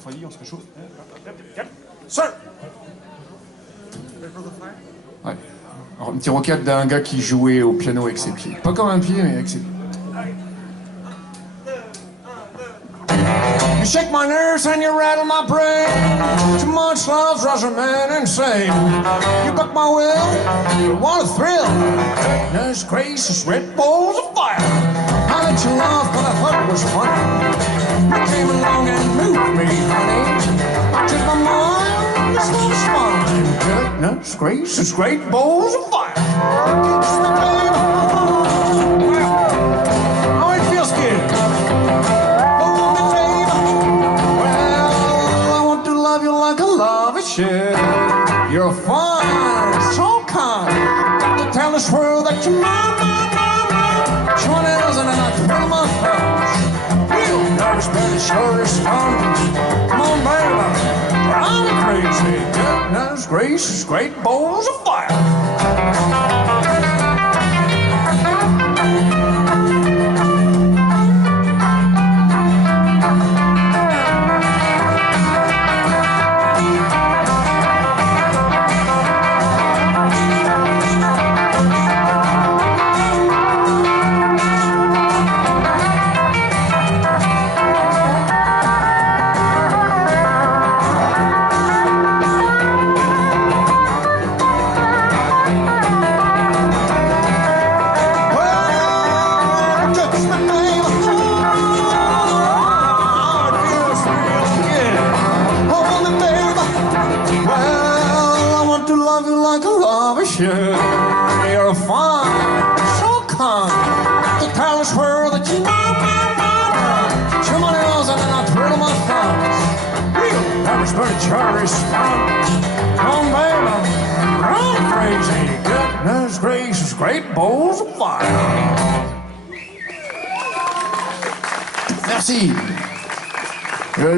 failli, on se réchauffe. Sir! Ouais. Alors, un petit rockade d'un gars qui jouait au piano avec ses pieds. Pas comme un pied, mais avec ses pieds. You shake my nerves and you rattle my brain. Too much love's drives a man insane. You buck my will, you want a thrill. Goodness gracious, red balls of fire. I let you laugh, but I thought it was funny. You came along and moved me, honey. I took my mind, it's not fine. Goodness gracious, great balls of fire. Kiss me, baby. Oh, it feels good. Like a lover should. You're fine, so kind. Got to tell this world that you're mine. Someone else and I thrill my thumbs. Real nervous, but it sure is fun. Come on, baby, I'm crazy. Goodness gracious, great balls of fire. You're fine, so kind. The palace world that you somebody else and then I twirl my thumbs. Real nervous, but it sure is fun. Come on, baby, I'm crazy. Goodness gracious, great balls of fire. Merci. Je